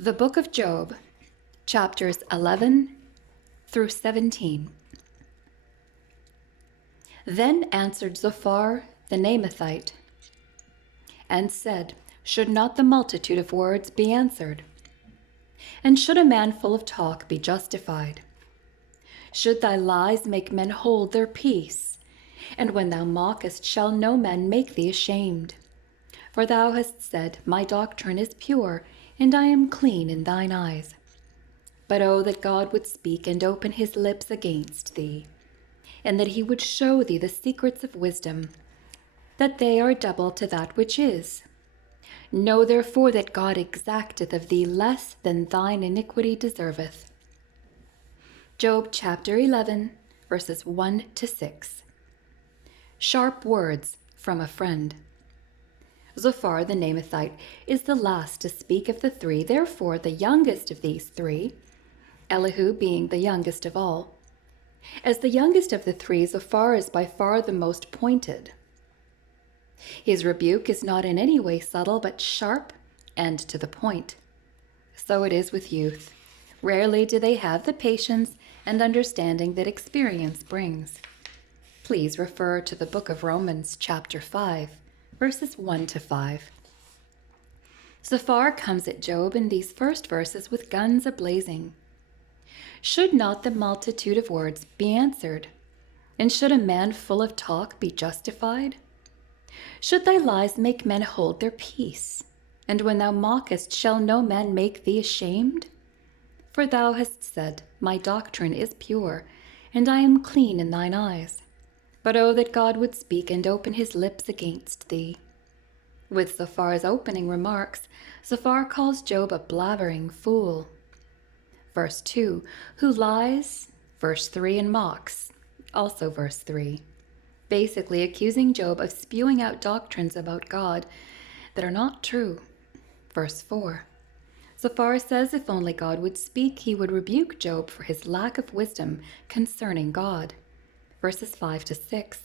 The Book of Job, chapters 11 through 17. Then answered Zophar the Naamathite, and said, Should not the multitude of words be answered? And should a man full of talk be justified? Should thy lies make men hold their peace? And when thou mockest, shall no man make thee ashamed? For thou hast said, My doctrine is pure, and I am clean in thine eyes. But oh, that God would speak and open his lips against thee, and that he would show thee the secrets of wisdom, that they are double to that which is. Know therefore that God exacteth of thee less than thine iniquity deserveth. Job chapter 11, verses 1 to 6. Sharp words from a friend. Zophar the Naamathite is the last to speak of the three, therefore the youngest of these three, Elihu being the youngest of all. As the youngest of the three, Zophar is by far the most pointed. His rebuke is not in any way subtle, but sharp and to the point. So it is with youth. Rarely do they have the patience and understanding that experience brings. Please refer to the book of Romans chapter 5, verses 1 to 5. Zophar comes at Job in these first verses with guns a-blazing. Should not the multitude of words be answered? And should a man full of talk be justified? Should thy lies make men hold their peace? And when thou mockest, shall no man make thee ashamed? For thou hast said, My doctrine is pure, and I am clean in thine eyes. But oh, that God would speak and open his lips against thee. With Zophar's opening remarks, Zophar calls Job a blabbering fool. Verse 2, who lies, verse 3, and mocks, also verse 3, basically accusing Job of spewing out doctrines about God that are not true. Verse 4, Zophar says if only God would speak, he would rebuke Job for his lack of wisdom concerning God. Verses 5 to 6.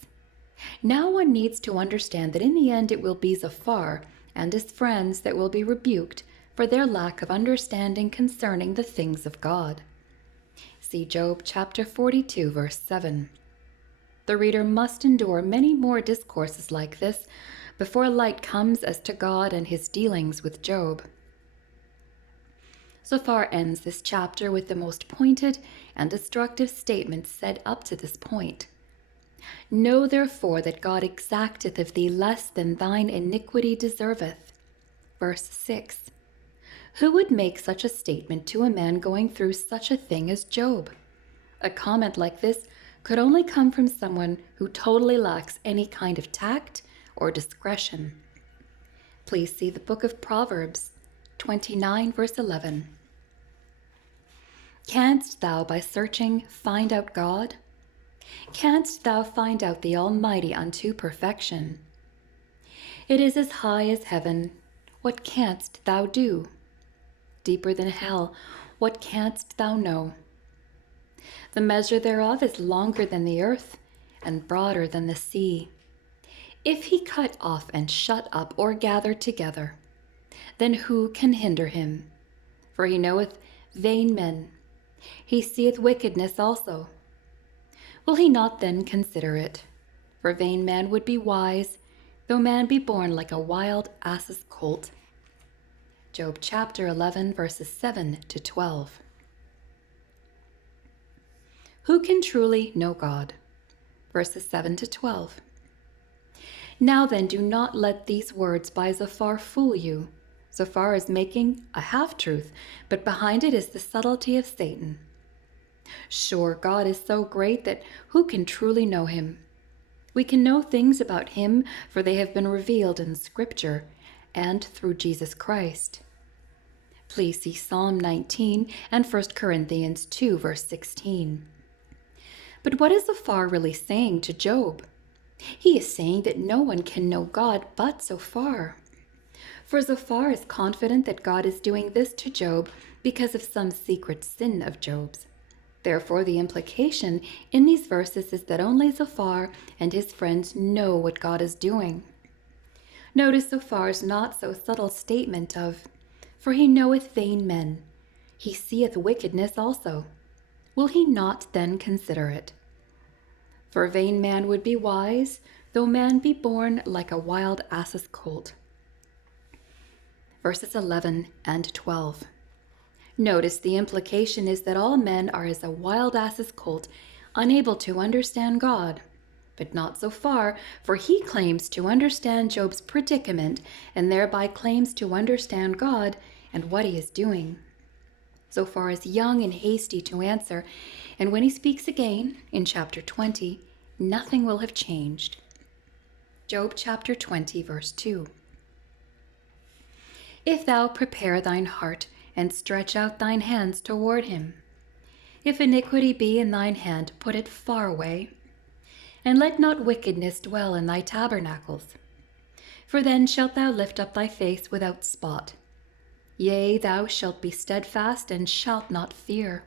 Now one needs to understand that in the end it will be Zophar and his friends that will be rebuked for their lack of understanding concerning the things of God. See Job chapter 42, verse 7. The reader must endure many more discourses like this before light comes as to God and his dealings with Job. Zophar ends this chapter with the most pointed and destructive statements said up to this point. Know therefore that God exacteth of thee less than thine iniquity deserveth. Verse 6. Who would make such a statement to a man going through such a thing as Job? A comment like this could only come from someone who totally lacks any kind of tact or discretion. Please see the book of Proverbs 29, verse 11. Canst thou by searching find out God? Canst thou find out the Almighty unto perfection? It is as high as heaven, what canst thou do? Deeper than hell, what canst thou know? The measure thereof is longer than the earth, and broader than the sea. If he cut off and shut up or gather together, then who can hinder him? For he knoweth vain men. He seeth wickedness also. Will he not then consider it? For vain man would be wise, though man be born like a wild ass's colt. Job chapter 11, verses 7 to 12. Who can truly know God? Verses 7 to 12. Now then, do not let these words by Zophar fool you. Zophar is making a half-truth, but behind it is the subtlety of Satan. Sure, God is so great that who can truly know him? We can know things about him, for they have been revealed in Scripture and through Jesus Christ. Please see Psalm 19 and 1 Corinthians 2, verse 16. But what is Zophar really saying to Job? He is saying that no one can know God but Zophar. For Zophar is confident that God is doing this to Job because of some secret sin of Job's. Therefore, the implication in these verses is that only Zophar and his friends know what God is doing. Notice Zophar's not so subtle statement of, For he knoweth vain men. He seeth wickedness also. Will he not then consider it? For a vain man would be wise, though man be born like a wild ass's colt. Verses 11 and 12. Notice the implication is that all men are as a wild ass's colt, unable to understand God. But not so far, for he claims to understand Job's predicament and thereby claims to understand God and what he is doing. So far as young and hasty to answer, and when he speaks again in chapter 20, nothing will have changed. Job chapter 20, verse 2. If thou prepare thine heart and stretch out thine hands toward him, if iniquity be in thine hand, put it far away, and let not wickedness dwell in thy tabernacles. For then shalt thou lift up thy face without spot. Yea, thou shalt be steadfast and shalt not fear,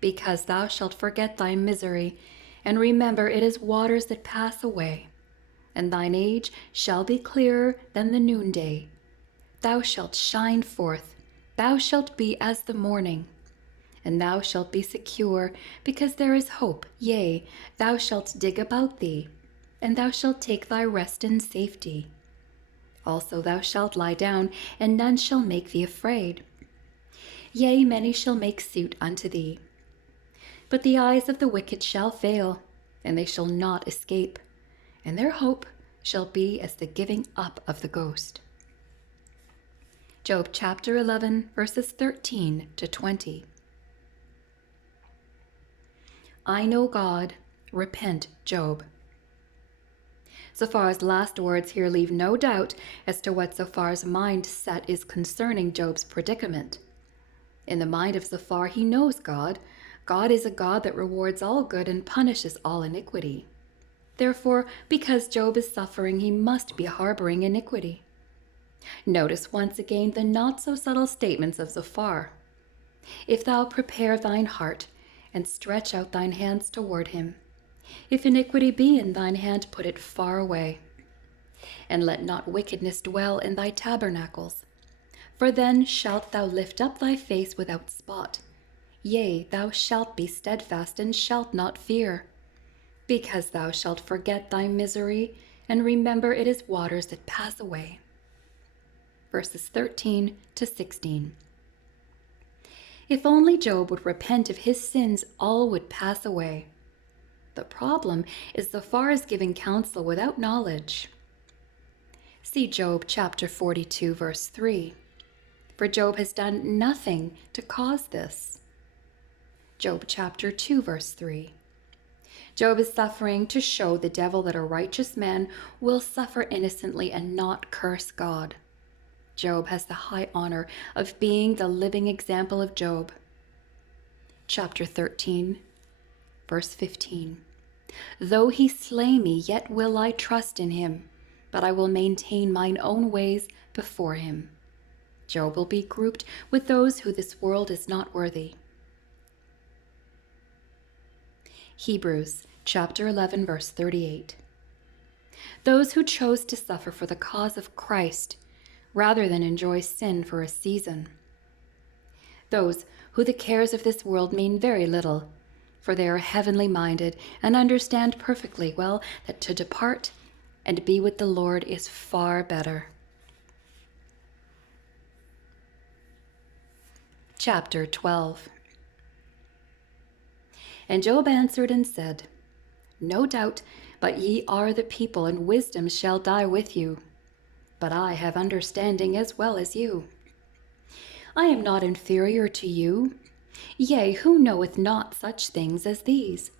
because thou shalt forget thy misery, and remember it is waters that pass away, and thine age shall be clearer than the noonday. Thou shalt shine forth, thou shalt be as the morning, and thou shalt be secure, because there is hope. Yea, thou shalt dig about thee, and thou shalt take thy rest in safety. Also thou shalt lie down, and none shall make thee afraid. Yea, many shall make suit unto thee. But the eyes of the wicked shall fail, and they shall not escape, and their hope shall be as the giving up of the ghost. Job chapter 11, verses 13 to 20. I know God, repent, Job. So far as last words here leave no doubt as to what Zophar's mindset is concerning Job's predicament. In the mind of Zophar, he knows God. God is a God that rewards all good and punishes all iniquity. Therefore, because Job is suffering, he must be harboring iniquity. Notice once again the not-so-subtle statements of Zophar. If thou prepare thine heart, and stretch out thine hands toward him, if iniquity be in thine hand, put it far away. And let not wickedness dwell in thy tabernacles. For then shalt thou lift up thy face without spot. Yea, thou shalt be steadfast and shalt not fear. Because thou shalt forget thy misery, and remember it is waters that pass away. Verses 13 to 16. If only Job would repent of his sins, all would pass away. The problem is Zophar is giving counsel without knowledge. See Job chapter 42, verse 3. For Job has done nothing to cause this. Job chapter 2, verse 3. Job is suffering to show the devil that a righteous man will suffer innocently and not curse God. Job has the high honor of being the living example of Job. Chapter 13, verse 15. Though he slay me, yet will I trust in him, but I will maintain mine own ways before him. Job will be grouped with those who this world is not worthy. Hebrews chapter 11, verse 38. Those who chose to suffer for the cause of Christ rather than enjoy sin for a season. Those who the cares of this world mean very little, for they are heavenly minded and understand perfectly well that to depart and be with the Lord is far better. Chapter 12. And Job answered and said, No doubt, but ye are the people, and wisdom shall die with you. But I have understanding as well as you. I am not inferior to you. Yea, who knoweth not such things as these?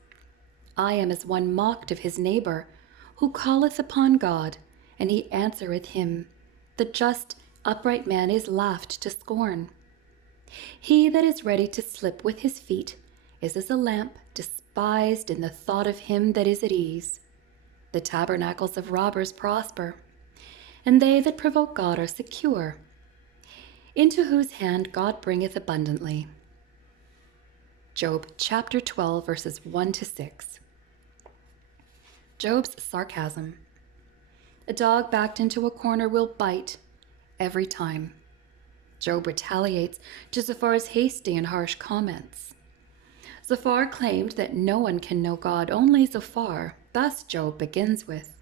I am as one mocked of his neighbor, who calleth upon God, and he answereth him. The just, upright man is laughed to scorn. He that is ready to slip with his feet is as a lamp despised in the thought of him that is at ease. The tabernacles of robbers prosper, and they that provoke God are secure, into whose hand God bringeth abundantly. Job chapter 12, verses 1 to 6. Job's sarcasm. A dog backed into a corner will bite every time. Job retaliates to Zophar's hasty and harsh comments. Zophar claimed that no one can know God, only Zophar. Thus Job begins with,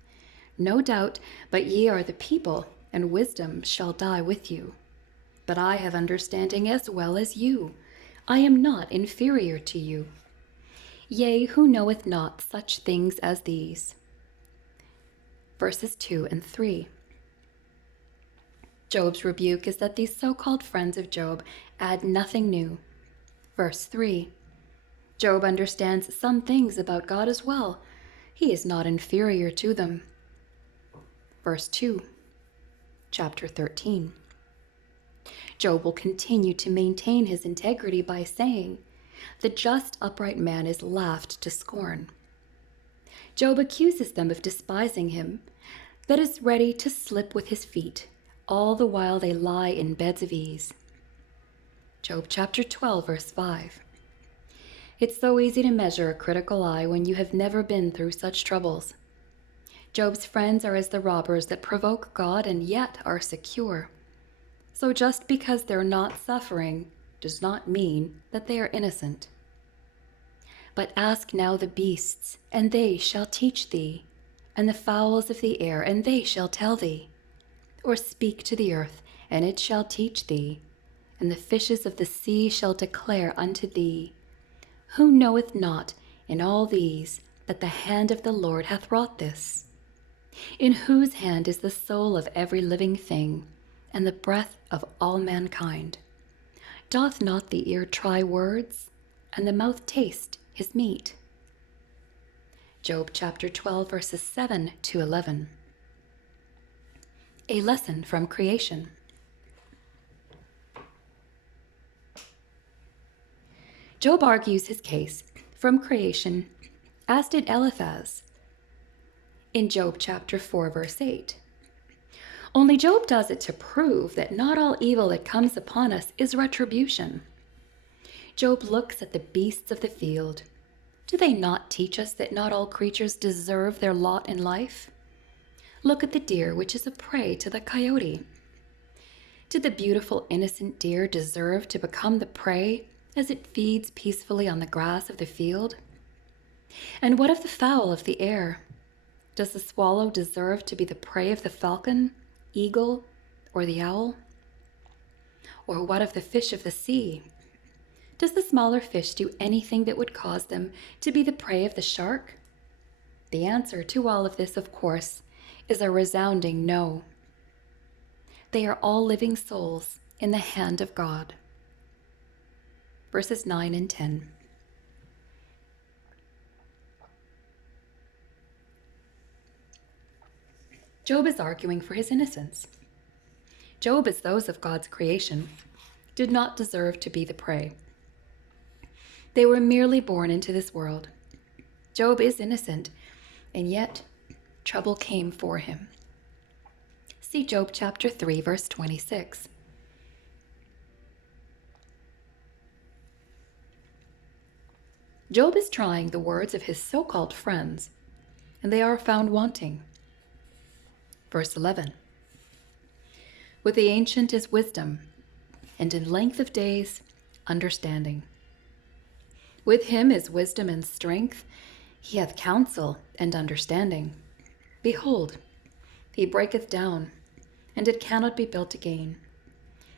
"No doubt, but ye are the people, and wisdom shall die with you. But I have understanding as well as you. I am not inferior to you. Yea, who knoweth not such things as these?" Verses 2 and 3. Job's rebuke is that these so-called friends of Job add nothing new. Verse 3. Job understands some things about God as well. He is not inferior to them. Verse 2. Chapter 13. Job will continue to maintain his integrity by saying, "The just upright man is laughed to scorn." Job accuses them of despising him, that is ready to slip with his feet, all the while they lie in beds of ease. Job chapter 12, verse 5. It's so easy to measure a critical eye when you have never been through such troubles. Job's friends are as the robbers that provoke God and yet are secure. So just because they're not suffering does not mean that they are innocent. But ask now the beasts, and they shall teach thee, and the fowls of the air, and they shall tell thee. Or speak to the earth, and it shall teach thee, and the fishes of the sea shall declare unto thee. Who knoweth not in all these that the hand of the Lord hath wrought this? In whose hand is the soul of every living thing, and the breath of all mankind? Doth not the ear try words, and the mouth taste his meat? Job chapter 12, verses 7 to 11. A lesson from creation. Job argues his case from creation, as did Eliphaz in Job chapter 4, verse 8. Only Job does it to prove that not all evil that comes upon us is retribution. Job looks at the beasts of the field. Do they not teach us that not all creatures deserve their lot in life? Look at the deer, which is a prey to the coyote. Did the beautiful, innocent deer deserve to become the prey as it feeds peacefully on the grass of the field? And what of the fowl of the air? Does the swallow deserve to be the prey of the falcon, eagle, or the owl? Or what of the fish of the sea? Does the smaller fish do anything that would cause them to be the prey of the shark? The answer to all of this, of course, is a resounding no. They are all living souls in the hand of God. Verses 9 and 10. Job is arguing for his innocence. Job, as those of God's creation, did not deserve to be the prey. They were merely born into this world. Job is innocent, and yet trouble came for him. See Job chapter 3, verse 26. Job is trying the words of his so-called friends, and they are found wanting. Verse 11. With the ancient is wisdom, and in length of days, understanding. With him is wisdom and strength. He hath counsel and understanding. Behold, he breaketh down, and it cannot be built again.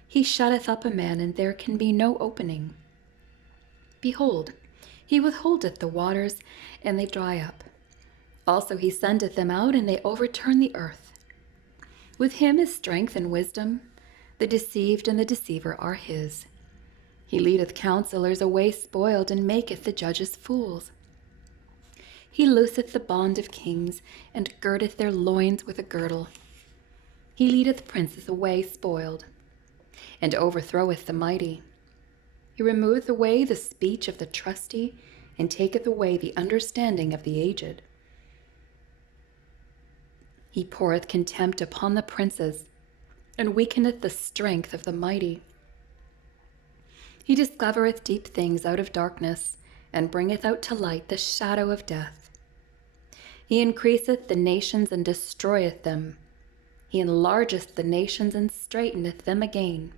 He shutteth up a man, and there can be no opening. Behold, he withholdeth the waters, and they dry up. Also he sendeth them out, and they overturn the earth. With him is strength and wisdom. The deceived and the deceiver are his. He leadeth counselors away spoiled, and maketh the judges fools. He looseth the bond of kings, and girdeth their loins with a girdle. He leadeth princes away spoiled, and overthroweth the mighty. He removeth away the speech of the trusty, and taketh away the understanding of the aged. He poureth contempt upon the princes, and weakeneth the strength of the mighty. He discovereth deep things out of darkness, and bringeth out to light the shadow of death. He increaseth the nations and destroyeth them. He enlargeth the nations and straighteneth them again.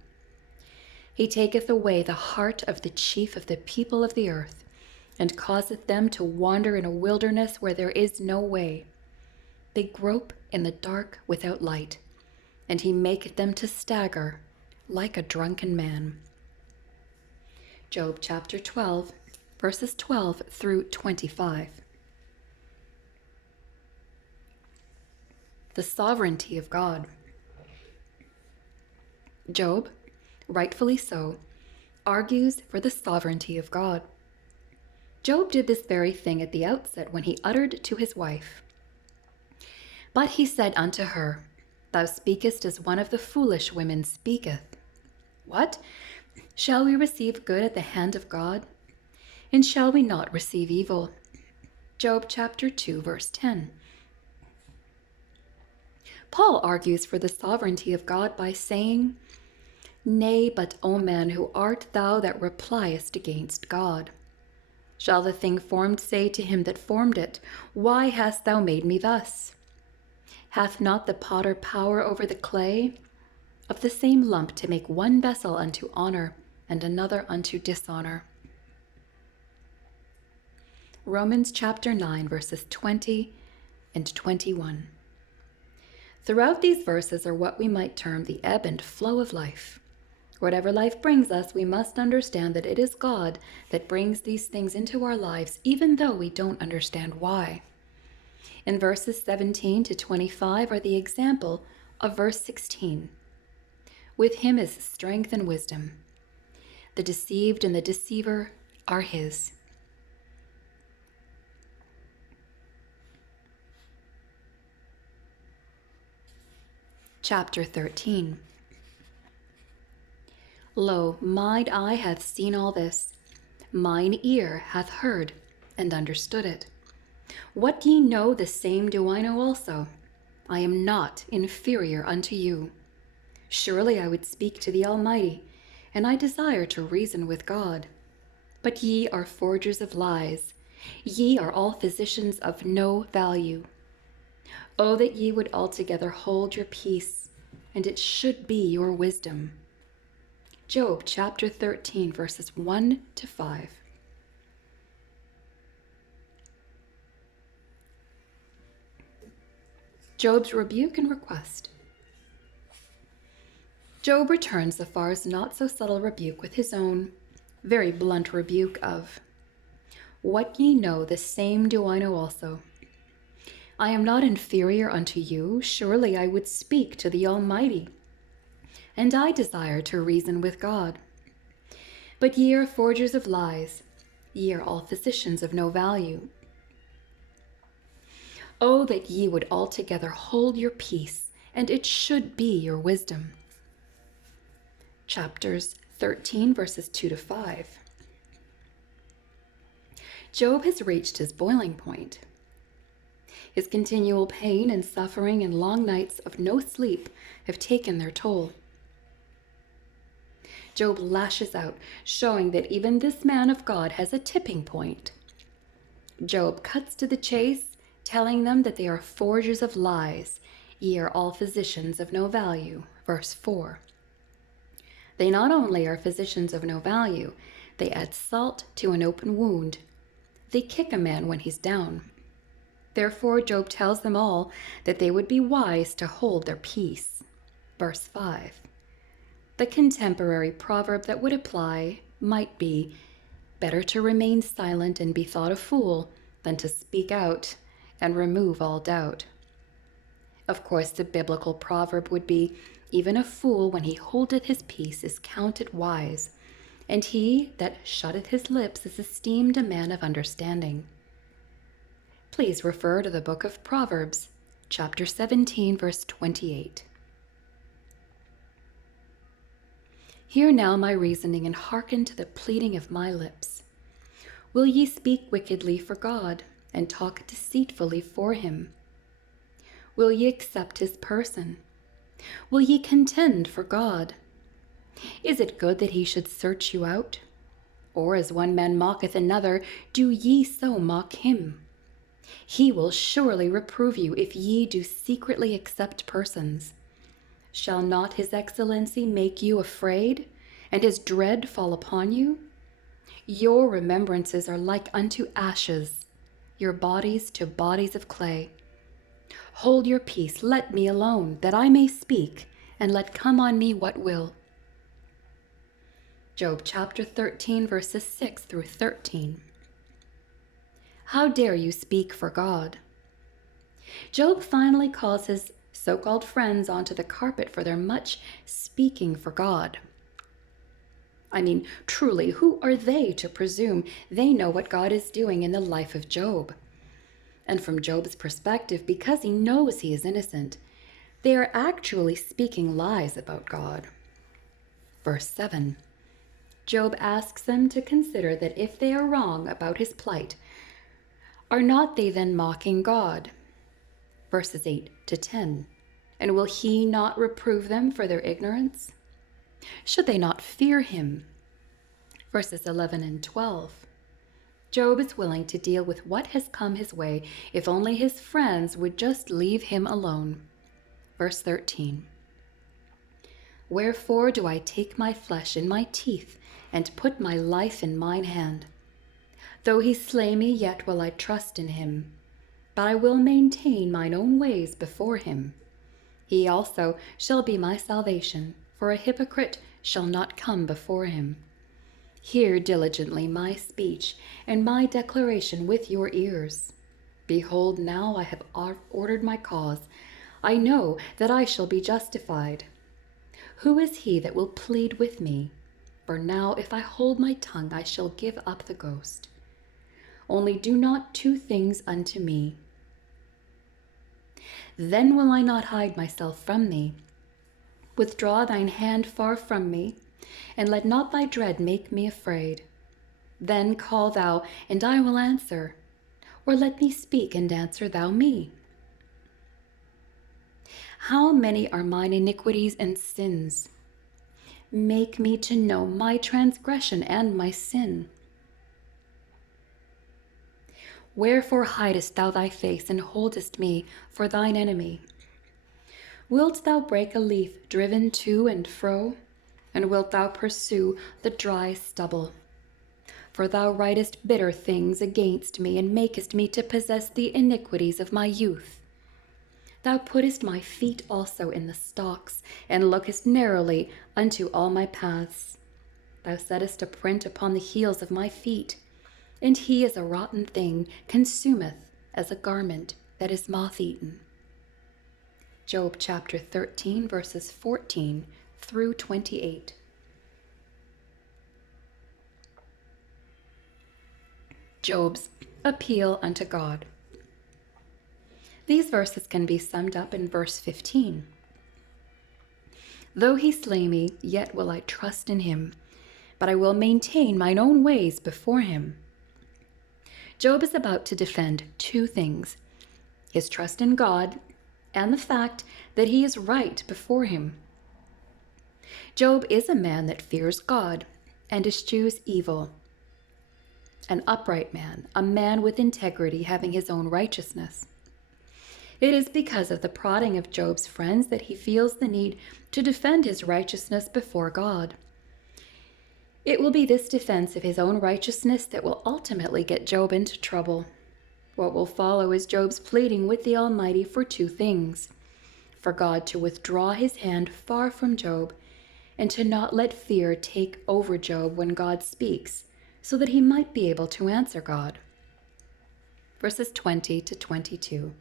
He taketh away the heart of the chief of the people of the earth, and causeth them to wander in a wilderness where there is no way. They grope in the dark without light, and he maketh them to stagger like a drunken man. Job chapter 12, verses 12 through 25. The sovereignty of God. Job, rightfully so, argues for the sovereignty of God. Job did this very thing at the outset when he uttered to his wife, "But he said unto her, Thou speakest as one of the foolish women speaketh. What? Shall we receive good at the hand of God? And shall we not receive evil?" Job chapter 2, verse 10. Paul argues for the sovereignty of God by saying, "Nay, but, O man, who art thou that repliest against God? Shall the thing formed say to him that formed it, Why hast thou made me thus? Hath not the potter power over the clay, of the same lump to make one vessel unto honor and another unto dishonor?" Romans chapter 9, verses 20 and 21. Throughout these verses are what we might term the ebb and flow of life. Whatever life brings us, we must understand that it is God that brings these things into our lives, even though we don't understand why. In verses 17 to 25 are the example of verse 16. With him is strength and wisdom. The deceived and the deceiver are his. Chapter 13. Lo, mine eye hath seen all this, mine ear hath heard and understood it. What ye know, the same do I know also. I am not inferior unto you. Surely I would speak to the Almighty, and I desire to reason with God. But ye are forgers of lies, ye are all physicians of no value. Oh, that ye would altogether hold your peace, and it should be your wisdom. Job chapter 13, verses 1 to 5. Job's rebuke and request. Job returns the far's not so subtle rebuke with his own very blunt rebuke of, "What ye know, the same do I know also. I am not inferior unto you. Surely I would speak to the Almighty, and I desire to reason with God. But ye are forgers of lies, ye are all physicians of no value. Oh, that ye would altogether hold your peace, and it should be your wisdom." Chapters 13, verses 2 to 5. Job has reached his boiling point. His continual pain and suffering and long nights of no sleep have taken their toll. Job lashes out, showing that even this man of God has a tipping point. Job cuts to the chase, telling them that they are forgers of lies, ye are all physicians of no value. Verse 4. They not only are physicians of no value, they add salt to an open wound. They kick a man when he's down. Therefore, Job tells them all that they would be wise to hold their peace. Verse 5. The contemporary proverb that would apply might be, "Better to remain silent and be thought a fool than to speak out and remove all doubt." Of course, the biblical proverb would be, "Even a fool, when he holdeth his peace, is counted wise, and he that shutteth his lips is esteemed a man of understanding." Please refer to the book of Proverbs, chapter 17, verse 28. Hear now my reasoning, and hearken to the pleading of my lips. Will ye speak wickedly for God, and talk deceitfully for him? Will ye accept his person? Will ye contend for God? Is it good that he should search you out? Or as one man mocketh another, do ye so mock him? He will surely reprove you if ye do secretly accept persons. Shall not his excellency make you afraid, and his dread fall upon you? Your remembrances are like unto ashes, your bodies to bodies of clay. Hold your peace, let me alone, that I may speak, and let come on me what will. Job chapter 13, verses 6 through 13. How dare you speak for God? Job finally calls his so-called friends onto the carpet for their much speaking for God. I mean, truly, who are they to presume they know what God is doing in the life of Job? And from Job's perspective, because he knows he is innocent, they are actually speaking lies about God. Verse 7. Job asks them to consider that if they are wrong about his plight, are not they then mocking God? Verses 8 to 10. And will he not reprove them for their ignorance? Should they not fear him? Verses 11 and 12. Job is willing to deal with what has come his way if only his friends would just leave him alone. Verse 13. Wherefore do I take my flesh in my teeth, and put my life in mine hand? Though he slay me, yet will I trust in him. But I will maintain mine own ways before him. He also shall be my salvation, for a hypocrite shall not come before him. Hear diligently my speech, and my declaration with your ears. Behold, now I have ordered my cause. I know that I shall be justified. Who is he that will plead with me? For now, if I hold my tongue, I shall give up the ghost. Only do not two things unto me. Then will I not hide myself from thee. Withdraw thine hand far from me, and let not thy dread make me afraid. Then call thou, and I will answer, or let me speak, and answer thou me. How many are mine iniquities and sins? Make me to know my transgression and my sin. Wherefore hidest thou thy face, and holdest me for thine enemy? Wilt thou break a leaf driven to and fro? And wilt thou pursue the dry stubble? For thou writest bitter things against me, and makest me to possess the iniquities of my youth. Thou puttest my feet also in the stocks, and lookest narrowly unto all my paths. Thou settest a print upon the heels of my feet, and he is a rotten thing, consumeth as a garment that is moth-eaten. Job chapter 13, verses 14 through 28. Job's appeal unto God. These verses can be summed up in verse 15. Though he slay me, yet will I trust in him, but I will maintain mine own ways before him. Job is about to defend two things: his trust in God and the fact that he is right before him. Job is a man that fears God and eschews evil, an upright man, a man with integrity, having his own righteousness. It is because of the prodding of Job's friends that he feels the need to defend his righteousness before God. It will be this defense of his own righteousness that will ultimately get Job into trouble. What will follow is Job's pleading with the Almighty for two things: for God to withdraw his hand far from Job, and to not let fear take over Job when God speaks, so that he might be able to answer God. Verses 20 to 22.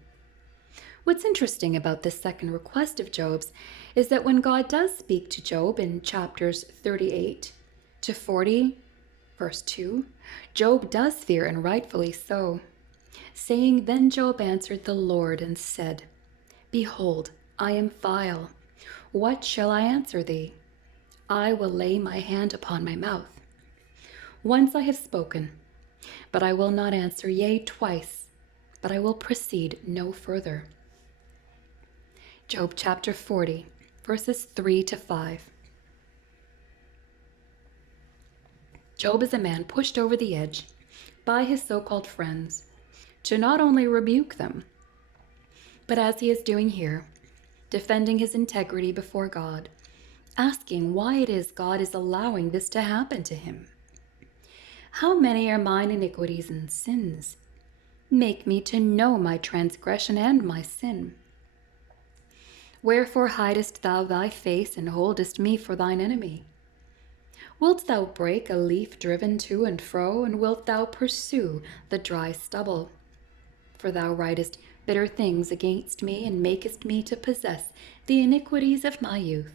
What's interesting about this second request of Job's is that when God does speak to Job in chapters 38 to 40, verse 2, Job does fear, and rightfully so, saying, Then Job answered the Lord and said, Behold, I am vile. What shall I answer thee? I will lay my hand upon my mouth. Once I have spoken, but I will not answer, yea, twice, but I will proceed no further. Job chapter 40, verses 3 to 5. Job is a man pushed over the edge by his so-called friends to not only rebuke them, but as he is doing here, defending his integrity before God, asking why it is God is allowing this to happen to him. How many are mine iniquities and sins? Make me to know my transgression and my sin. Wherefore hidest thou thy face and holdest me for thine enemy? Wilt thou break a leaf driven to and fro, and wilt thou pursue the dry stubble? For thou writest bitter things against me, and makest me to possess the iniquities of my youth.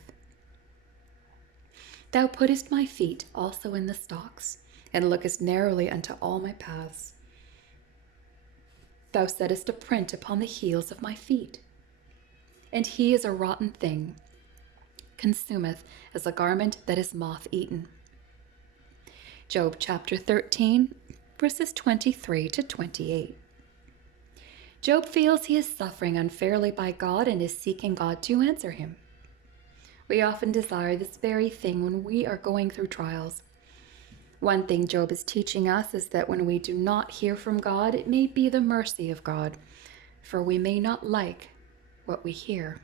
Thou puttest my feet also in the stocks, and lookest narrowly unto all my paths. Thou settest a print upon the heels of my feet. And he is a rotten thing, consumeth as a garment that is moth-eaten. Job chapter 13, verses 23 to 28. Job feels he is suffering unfairly by God and is seeking God to answer him. We often desire this very thing when we are going through trials. One thing Job is teaching us is that when we do not hear from God, it may be the mercy of God, for we may not like what we hear.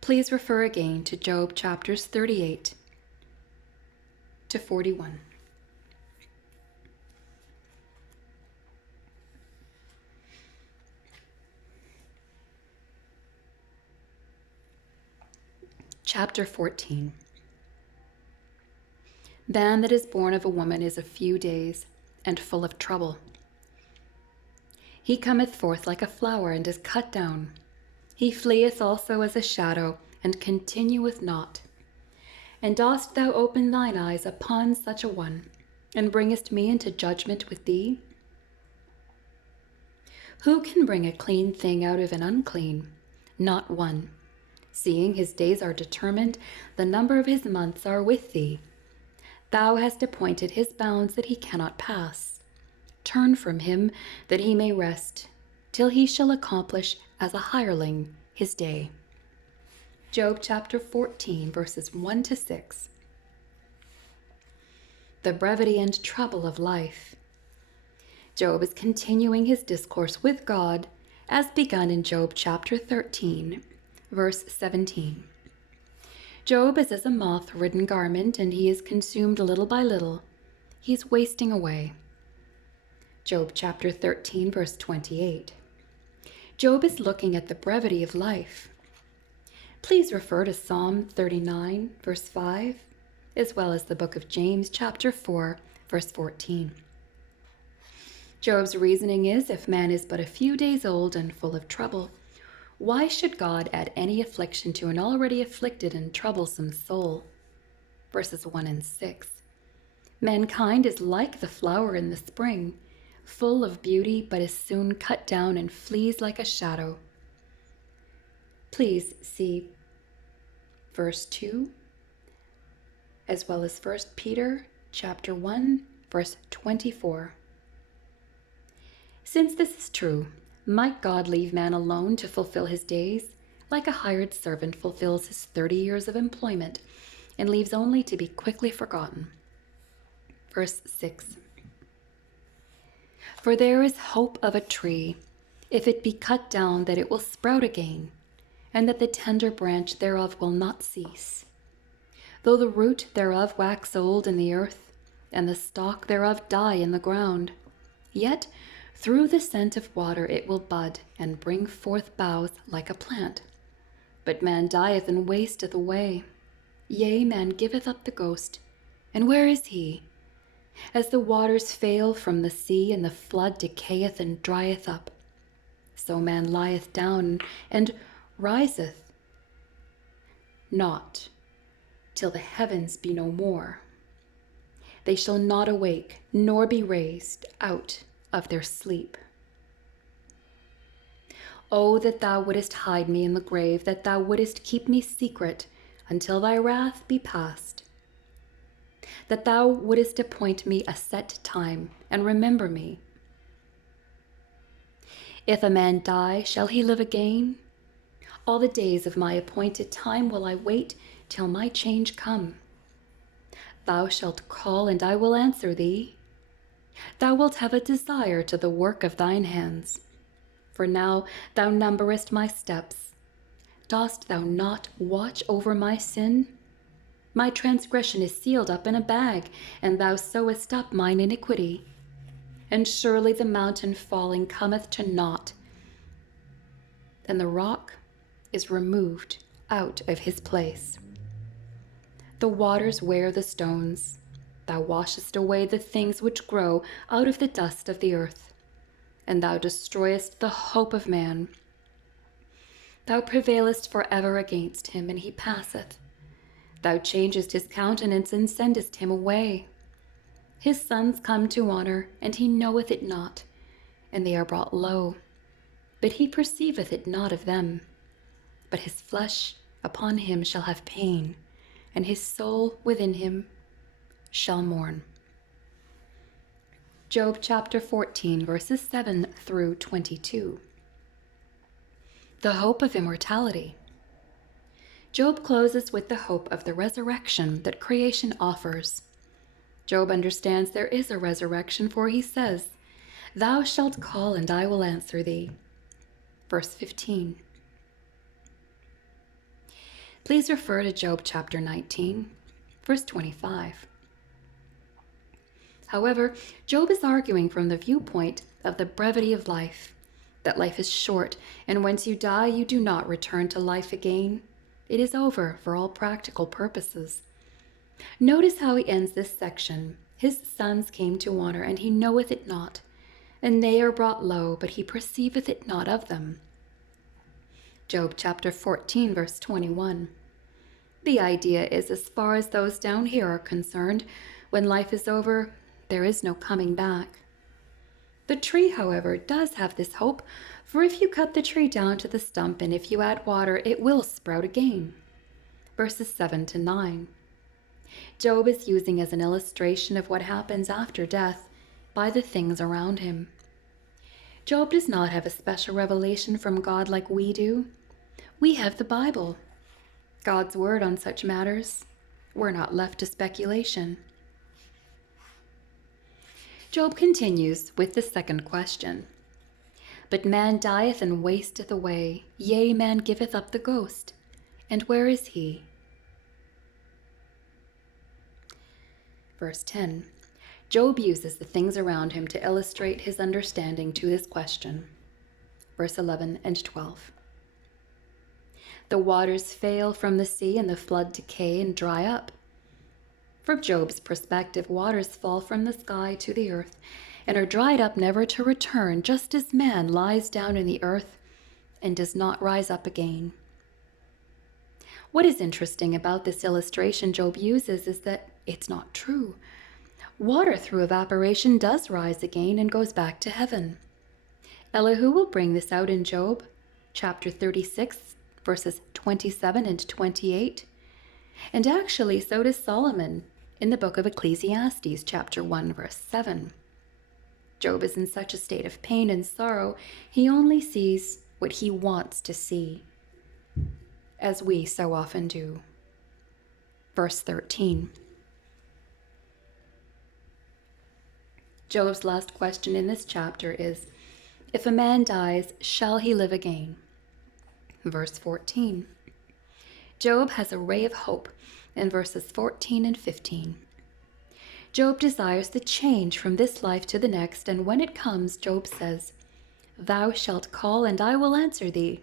Please refer again to Job chapters 38 to 41. Chapter 14. Man that is born of a woman is a few days, and full of trouble. He cometh forth like a flower, and is cut down. He fleeth also as a shadow, and continueth not. And dost thou open thine eyes upon such a one, and bringest me into judgment with thee? Who can bring a clean thing out of an unclean? Not one. Seeing his days are determined, the number of his months are with thee. Thou hast appointed his bounds that he cannot pass. Turn from him, that he may rest, till he shall accomplish as a hireling his day. Job chapter 14, verses 1 to 6. The brevity and trouble of life. Job is continuing his discourse with God, as begun in Job chapter 13, verse 17. Job is as a moth-ridden garment, and he is consumed little by little. He is wasting away. Job chapter 13, verse 28. Job is looking at the brevity of life. Please refer to Psalm 39, verse 5, as well as the book of James chapter 4, verse 14. Job's reasoning is, if man is but a few days old and full of trouble, why should God add any affliction to an already afflicted and troublesome soul? Verses 1 and 6. Mankind is like the flower in the spring, full of beauty, but is soon cut down and flees like a shadow. Please see verse 2, as well as 1 Peter chapter 1, verse 24. Since this is true, might God leave man alone to fulfill his days, like a hired servant fulfills his 30 years of employment and leaves only to be quickly forgotten? Verse 6. For there is hope of a tree, if it be cut down, that it will sprout again, and that the tender branch thereof will not cease. Though the root thereof wax old in the earth, and the stalk thereof die in the ground, yet through the scent of water it will bud, and bring forth boughs like a plant. But man dieth and wasteth away. Yea, man giveth up the ghost, and where is he? As the waters fail from the sea, and the flood decayeth and drieth up, so man lieth down and riseth not till the heavens be no more. They shall not awake, nor be raised out of their sleep. Oh, that thou wouldest hide me in the grave, that thou wouldest keep me secret until thy wrath be past, that thou wouldest appoint me a set time and remember me. If a man die, shall he live again? All the days of my appointed time will I wait till my change come. Thou shalt call, and I will answer thee. Thou wilt have a desire to the work of thine hands. For now thou numberest my steps. dost thou not watch over my sin? My transgression is sealed up in a bag, and thou sewest up mine iniquity. And surely the mountain falling cometh to naught, and the rock is removed out of his place. The waters wear the stones. Thou washest away the things which grow out of the dust of the earth, and thou destroyest the hope of man. Thou prevailest forever against him, and he passeth. Thou changest his countenance and sendest him away. His sons come to honor, and he knoweth it not, and they are brought low. But he perceiveth it not of them. But his flesh upon him shall have pain, and his soul within him shall mourn. Job chapter 14, verses 7 through 22. The hope of immortality. Job closes with the hope of the resurrection that creation offers. Job understands there is a resurrection, for he says, "Thou shalt call, and I will answer thee." Verse 15. Please refer to Job chapter 19, verse 25. However, Job is arguing from the viewpoint of the brevity of life, that life is short, and once you die, you do not return to life again. It is over for all practical purposes. Notice how he ends this section. His sons came to honor, and he knoweth it not, and they are brought low, but he perceiveth it not of them. Job chapter 14, verse 21. The idea is, as far as those down here are concerned, when life is over, there is no coming back. The tree, however, does have this hope, for if you cut the tree down to the stump and if you add water, it will sprout again. Verses 7 to 9. Job is using as an illustration of what happens after death by the things around him. Job does not have a special revelation from God like we do. We have the Bible, God's word on such matters. We're not left to speculation. Job continues with the second question. But man dieth and wasteth away, yea, man giveth up the ghost. And where is he? Verse 10. Job uses the things around him to illustrate his understanding to this question. Verse 11 and 12. The waters fail from the sea, and the flood decay and dry up. From Job's perspective, waters fall from the sky to the earth and are dried up never to return, just as man lies down in the earth and does not rise up again. What is interesting about this illustration Job uses is that it's not true. Water through evaporation does rise again and goes back to heaven. Elihu will bring this out in Job chapter 36, verses 27 and 28. And actually, so does Solomon in the book of Ecclesiastes, chapter 1, verse 7. Job is in such a state of pain and sorrow, he only sees what he wants to see, as we so often do. Verse 13. Job's last question in this chapter is, if a man dies, shall he live again? Verse 14. Job has a ray of hope in verses 14 and 15. Job desires the change from this life to the next, and when it comes, Job says, "Thou shalt call, and I will answer thee."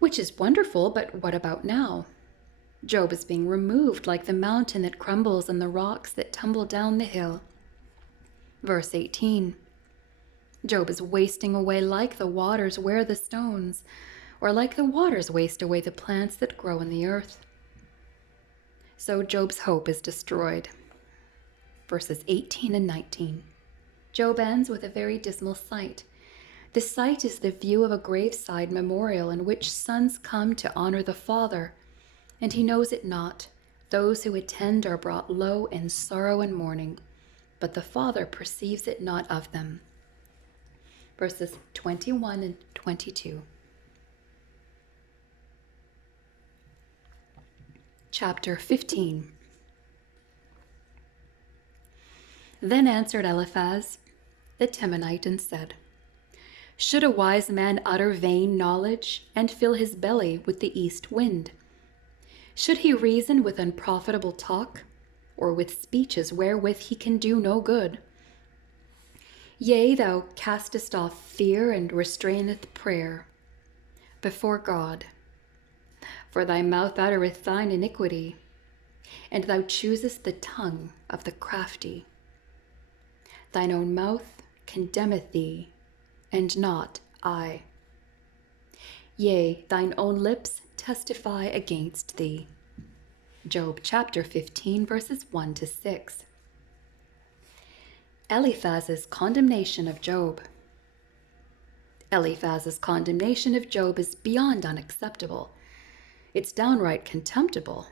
Which is wonderful, but what about now? Job is being removed like the mountain that crumbles and the rocks that tumble down the hill. Verse 18. Job is wasting away like the waters wear the stones, or like the waters waste away the plants that grow in the earth. So Job's hope is destroyed. Verses 18 and 19. Job ends with a very dismal sight. The sight is the view of a graveside memorial in which sons come to honor the father, and he knows it not. Those who attend are brought low in sorrow and mourning, but the father perceives it not of them. Verses 21 and 22. Chapter 15. Then answered Eliphaz the Temanite and said, Should a wise man utter vain knowledge and fill his belly with the east wind? Should he reason with unprofitable talk, or with speeches wherewith he can do no good? Yea, thou castest off fear and restraineth prayer before God. For thy mouth uttereth thine iniquity, and thou choosest the tongue of the crafty. Thine own mouth condemneth thee, and not I. Yea, thine own lips testify against thee. Job chapter 15, verses 1 to 6. Eliphaz's condemnation of Job. Eliphaz's condemnation of Job is beyond unacceptable. It's downright contemptible.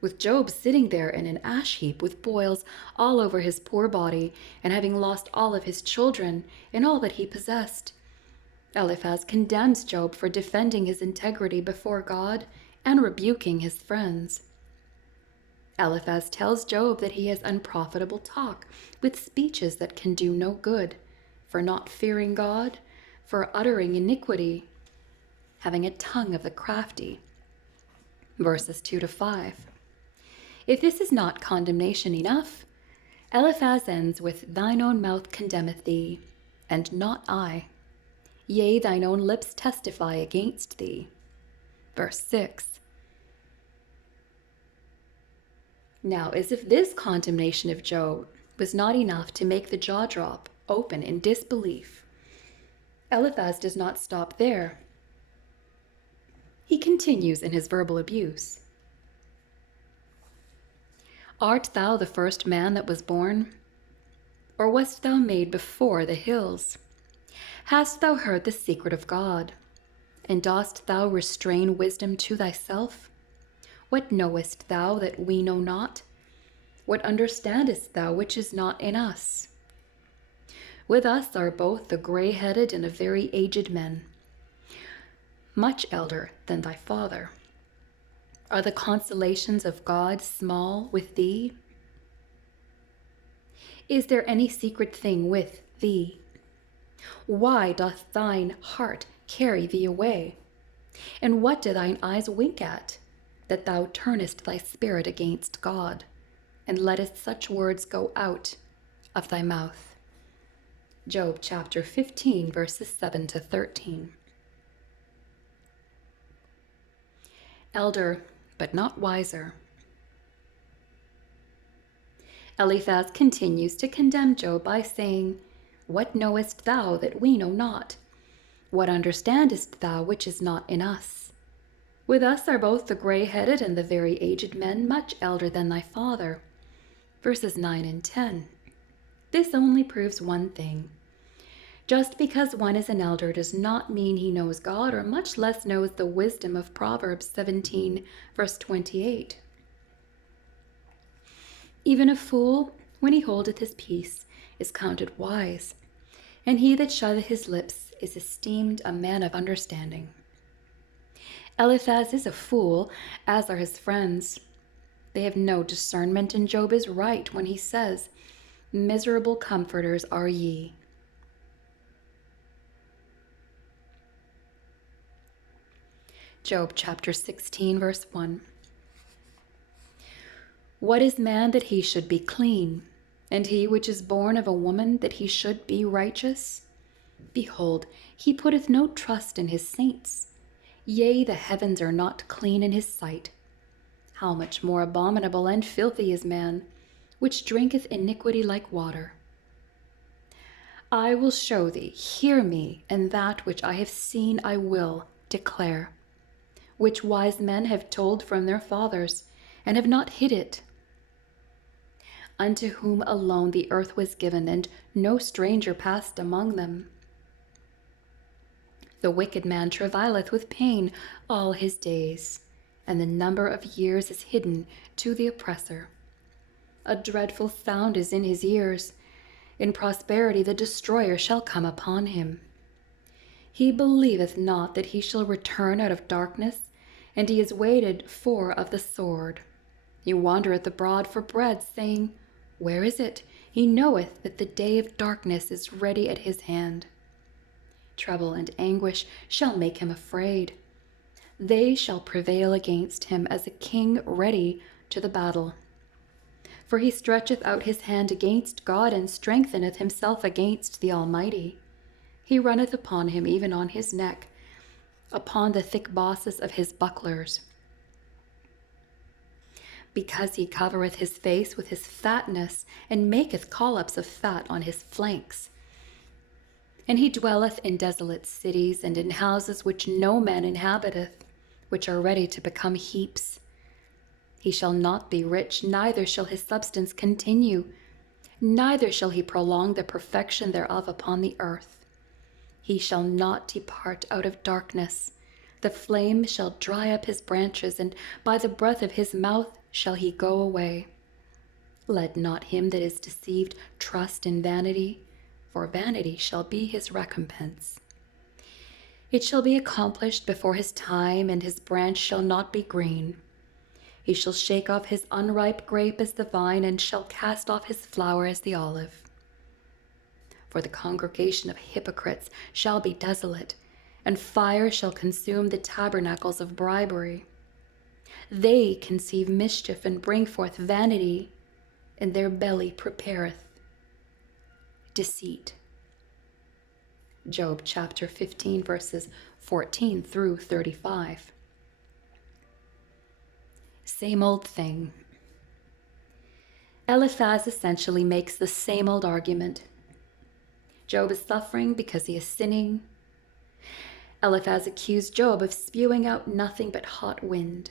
With Job sitting there in an ash heap with boils all over his poor body and having lost all of his children and all that he possessed, Eliphaz condemns Job for defending his integrity before God and rebuking his friends. Eliphaz tells Job that he has unprofitable talk, with speeches that can do no good, for not fearing God, for uttering iniquity, having a tongue of the crafty. Verses 2 to 5. If this is not condemnation enough, Eliphaz ends with, thine own mouth condemneth thee, and not I. Yea, thine own lips testify against thee. Verse 6. Now, as if this condemnation of Job was not enough to make the jaw drop open in disbelief, Eliphaz does not stop there. He continues in his verbal abuse. Art thou the first man that was born? Or wast thou made before the hills? Hast thou heard the secret of God? And dost thou restrain wisdom to thyself? What knowest thou that we know not? What understandest thou which is not in us? With us are both the gray-headed and the very aged men, much elder than thy father. Are the consolations of God small with thee? Is there any secret thing with thee? Why doth thine heart carry thee away? And what do thine eyes wink at, that thou turnest thy spirit against God, and lettest such words go out of thy mouth? Job chapter 15, verses 7 to 13. Elder, but not wiser. Eliphaz continues to condemn Job by saying, what knowest thou that we know not? What understandest thou which is not in us? With us are both the gray-headed and the very aged men, much elder than thy father. Verses 9 and 10. This only proves one thing. Just because one is an elder does not mean he knows God, or much less knows the wisdom of Proverbs 17, verse 28. Even a fool, when he holdeth his peace, is counted wise, and he that shutteth his lips is esteemed a man of understanding. Eliphaz is a fool, as are his friends. They have no discernment, and Job is right when he says, miserable comforters are ye. Job chapter 16, verse 1. What is man that he should be clean, and he which is born of a woman that he should be righteous? Behold, he putteth no trust in his saints. Yea, the heavens are not clean in his sight. How much more abominable and filthy is man, which drinketh iniquity like water. I will show thee, hear me, and that which I have seen I will declare, which wise men have told from their fathers, and have not hid it. Unto whom alone the earth was given, and no stranger passed among them. The wicked man travaileth with pain all his days, and the number of years is hidden to the oppressor. A dreadful sound is in his ears. In prosperity the destroyer shall come upon him. He believeth not that he shall return out of darkness, and he is waited for of the sword. He wandereth abroad for bread, saying, where is it? He knoweth that the day of darkness is ready at his hand. Trouble and anguish shall make him afraid. They shall prevail against him as a king ready to the battle. For he stretcheth out his hand against God, and strengtheneth himself against the Almighty. He runneth upon him, even on his neck, upon the thick bosses of his bucklers. Because he covereth his face with his fatness, and maketh collops of fat on his flanks. And he dwelleth in desolate cities, and in houses which no man inhabiteth, which are ready to become heaps. He shall not be rich, neither shall his substance continue, neither shall he prolong the perfection thereof upon the earth. He shall not depart out of darkness. The flame shall dry up his branches, and by the breath of his mouth shall he go away. Let not him that is deceived trust in vanity, for vanity shall be his recompense. It shall be accomplished before his time, and his branch shall not be green. He shall shake off his unripe grape as the vine, and shall cast off his flower as the olive. For the congregation of hypocrites shall be desolate, and fire shall consume the tabernacles of bribery. They conceive mischief and bring forth vanity, and their belly prepareth deceit. Job chapter 15, verses 14 through 35. Same old thing. Eliphaz essentially makes the same old argument. Job is suffering because he is sinning. Eliphaz accused Job of spewing out nothing but hot wind,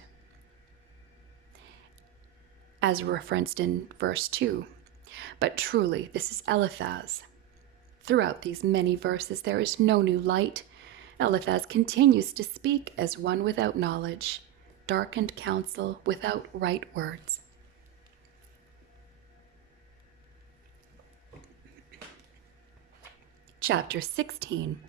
as referenced in verse 2. But truly, this is Eliphaz. Throughout these many verses, there is no new light. Eliphaz continues to speak as one without knowledge, darkened counsel without right words. Chapter 16.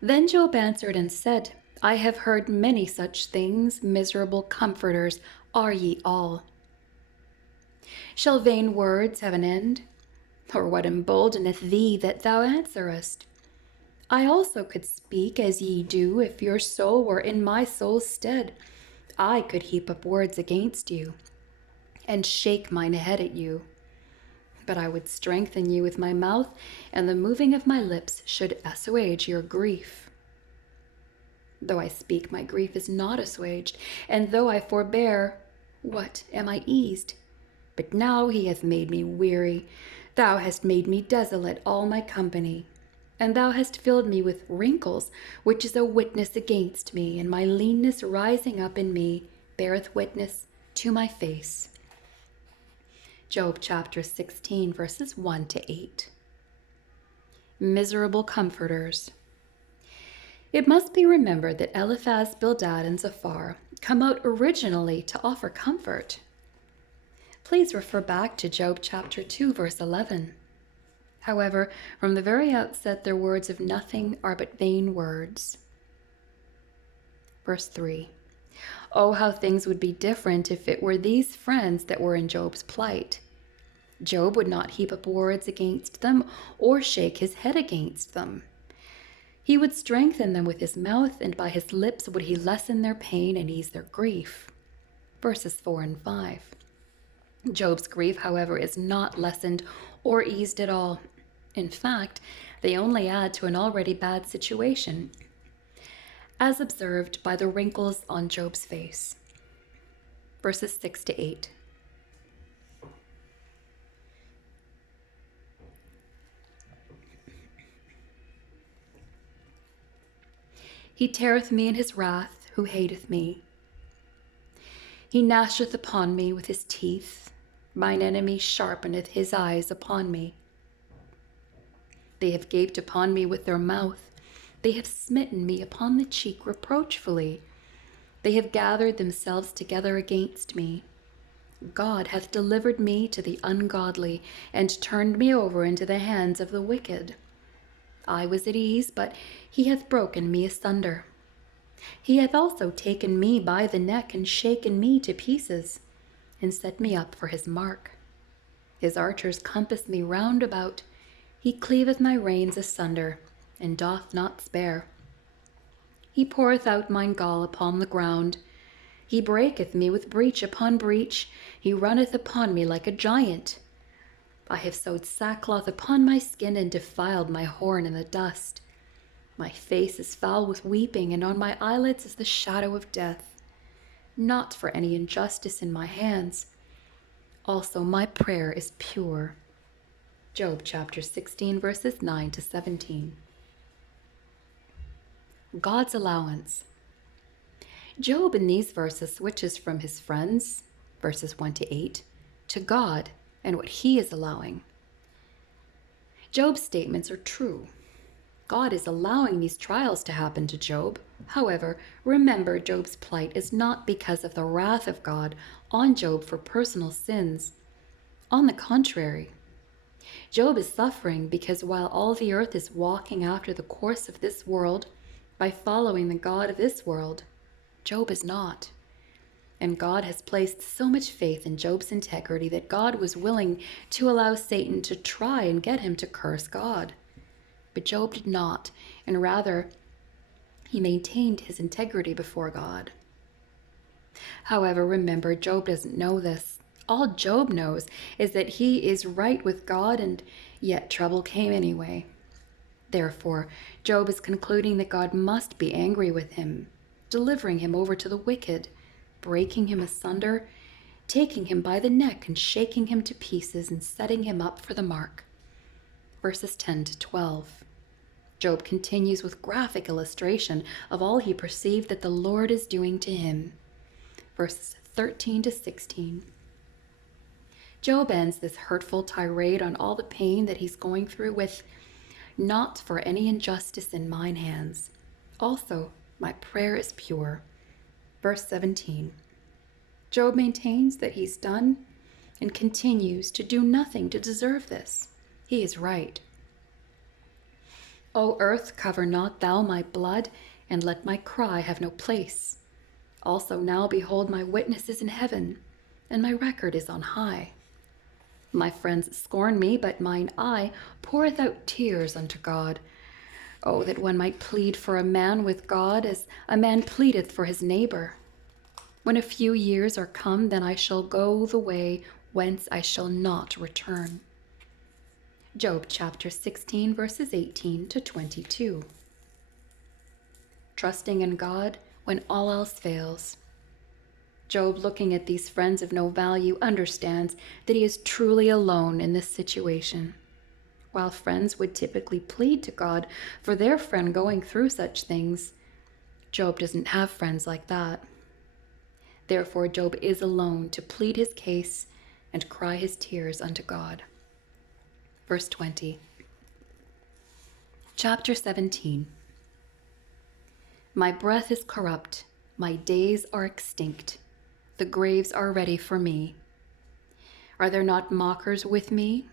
Then Job answered and said, I have heard many such things, miserable comforters are ye all. Shall vain words have an end? Or what emboldeneth thee that thou answerest? I also could speak as ye do, if your soul were in my soul's stead. I could heap up words against you, and shake mine head at you. But I would strengthen you with my mouth, and the moving of my lips should assuage your grief. Though I speak, my grief is not assuaged, and though I forbear, what am I eased? But now he hath made me weary. Thou hast made me desolate all my company. And thou hast filled me with wrinkles, which is a witness against me, and my leanness rising up in me beareth witness to my face. Job chapter 16, verses 1 to 8. Miserable comforters. It must be remembered that Eliphaz, Bildad, and Zophar come out originally to offer comfort. Please refer back to Job chapter 2, verse 11. However, from the very outset, their words of nothing are but vain words. Verse 3. Oh, how things would be different if it were these friends that were in Job's plight. Job would not heap up words against them or shake his head against them. He would strengthen them with his mouth, and by his lips would he lessen their pain and ease their grief. Verses 4 and 5. Job's grief, however, is not lessened or eased at all. In fact, they only add to an already bad situation, as observed by the wrinkles on Job's face. Verses 6 to 8. He teareth me in his wrath, who hateth me. He gnasheth upon me with his teeth. Mine enemy sharpeneth his eyes upon me. They have gaped upon me with their mouth. They have smitten me upon the cheek reproachfully. They have gathered themselves together against me. God hath delivered me to the ungodly, and turned me over into the hands of the wicked. I was at ease, but he hath broken me asunder. He hath also taken me by the neck, and shaken me to pieces, and set me up for his mark. His archers compass me round about. He cleaveth my reins asunder, and doth not spare. He poureth out mine gall upon the ground. He breaketh me with breach upon breach. He runneth upon me like a giant. I have sewed sackcloth upon my skin, and defiled my horn in the dust. My face is foul with weeping, and on my eyelids is the shadow of death. Not for any injustice in my hands. Also my prayer is pure. Job chapter 16, verses 9 to 17. God's allowance. Job in these verses switches from his friends, verses 1 to 8, to God and what he is allowing. Job's statements are true. God is allowing these trials to happen to Job. However, remember, Job's plight is not because of the wrath of God on Job for personal sins. On the contrary, Job is suffering because while all the earth is walking after the course of this world by following the God of this world, Job is not. And God has placed so much faith in Job's integrity that God was willing to allow Satan to try and get him to curse God. But Job did not, and rather, he maintained his integrity before God. However, remember, Job doesn't know this. All Job knows is that he is right with God, and yet trouble came anyway. Therefore, Job is concluding that God must be angry with him, delivering him over to the wicked, breaking him asunder, taking him by the neck and shaking him to pieces and setting him up for the mark. Verses 10 to 12. Job continues with graphic illustration of all he perceived that the Lord is doing to him. Verses 13 to 16. Job ends this hurtful tirade on all the pain that he's going through with, "Not for any injustice in mine hands. Also, my prayer is pure." Verse 17. Job maintains that he's done and continues to do nothing to deserve this. He is right. "O earth, cover not thou my blood, and let my cry have no place. Also now behold, my witness is in heaven, and my record is on high. My friends scorn me, but mine eye poureth out tears unto God. Oh, that one might plead for a man with God as a man pleadeth for his neighbor. When a few years are come, then I shall go the way whence I shall not return." Job chapter 16, verses 18 to 22. Trusting in God when all else fails. Job, looking at these friends of no value, understands that he is truly alone in this situation. While friends would typically plead to God for their friend going through such things, Job doesn't have friends like that. Therefore, Job is alone to plead his case and cry his tears unto God. Verse 20. Chapter 17. My breath is corrupt, my days are extinct. The graves are ready for me. Are there not mockers with me?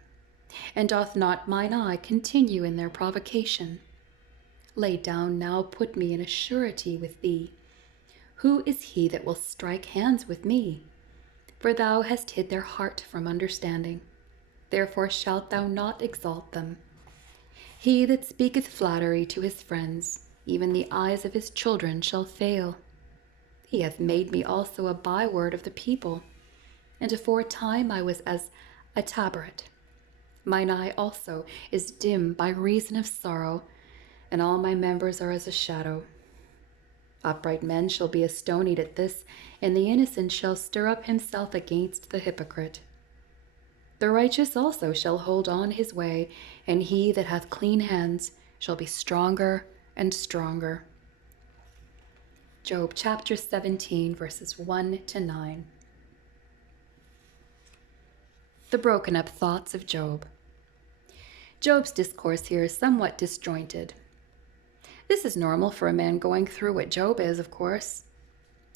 And doth not mine eye continue in their provocation? Lay down now, put me in a surety with thee. Who is he that will strike hands with me? For thou hast hid their heart from understanding. Therefore shalt thou not exalt them. He that speaketh flattery to his friends, even the eyes of his children shall fail. He hath made me also a byword of the people, and aforetime I was as a tabaret. Mine eye also is dim by reason of sorrow, and all my members are as a shadow. Upright men shall be astonied at this, and the innocent shall stir up himself against the hypocrite. The righteous also shall hold on his way, and he that hath clean hands shall be stronger and stronger. Job chapter 17, verses 1 to 9. The broken up thoughts of Job. Job's discourse here is somewhat disjointed. This is normal for a man going through what Job is, of course.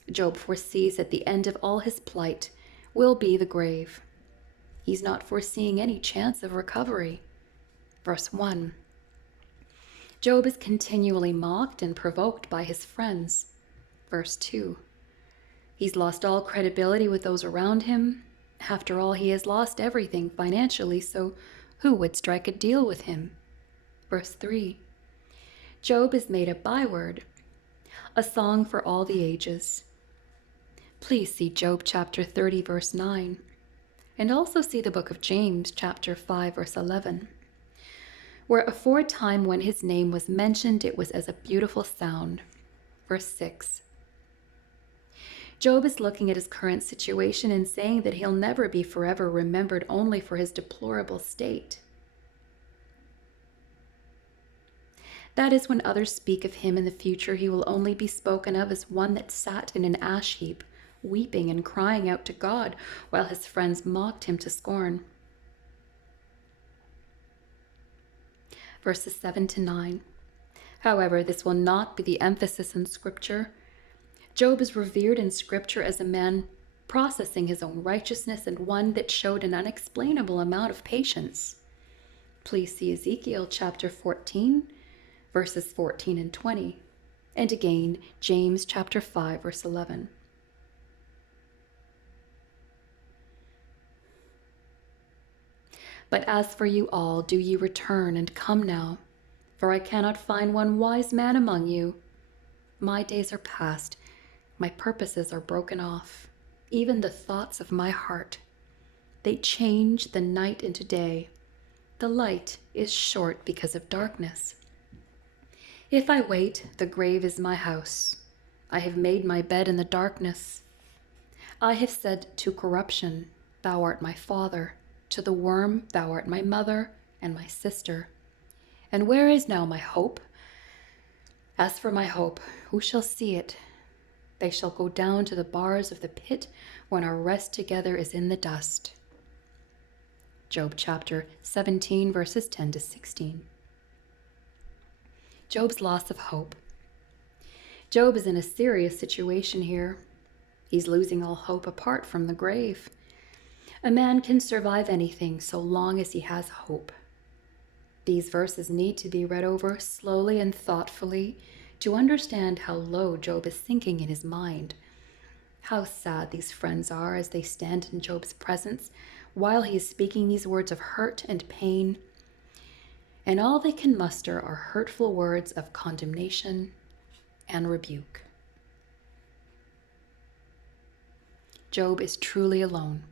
Job foresees that the end of all his plight will be the grave. He's not foreseeing any chance of recovery. Verse 1. Job is continually mocked and provoked by his friends. Verse 2. He's lost all credibility with those around him. After all, he has lost everything financially, so Who would strike a deal with him? Verse 3. Job is made a byword, a song for all the ages. Please see Job chapter 30, verse 9, and also see the book of James chapter 5, verse 11, where aforetime when his name was mentioned, it was as a beautiful sound. Verse 6. Job is looking at his current situation and saying that he'll never be forever remembered only for his deplorable state. That is, when others speak of him in the future, he will only be spoken of as one that sat in an ash heap, weeping and crying out to God, while his friends mocked him to scorn. Verses 7 to 9. However, this will not be the emphasis in Scripture. Job is revered in Scripture as a man processing his own righteousness and one that showed an unexplainable amount of patience. Please see Ezekiel chapter 14, verses 14 and 20, and again James chapter 5, verse 11. But as for you all, do ye return and come now, for I cannot find one wise man among you. My days are past, my purposes are broken off, even the thoughts of my heart. They change the night into day. The light is short because of darkness. If I wait, the grave is my house. I have made my bed in the darkness. I have said to corruption, thou art my father. To the worm, thou art my mother and my sister. And where is now my hope? As for my hope, who shall see it? They shall go down to the bars of the pit when our rest together is in the dust. Job chapter 17, verses 10 to 16. Job's loss of hope. Job is in a serious situation here. He's losing all hope apart from the grave. A man can survive anything so long as he has hope. These verses need to be read over slowly and thoughtfully to understand how low Job is sinking in his mind. How sad these friends are as they stand in Job's presence while he is speaking these words of hurt and pain. And all they can muster are hurtful words of condemnation and rebuke. Job is truly alone.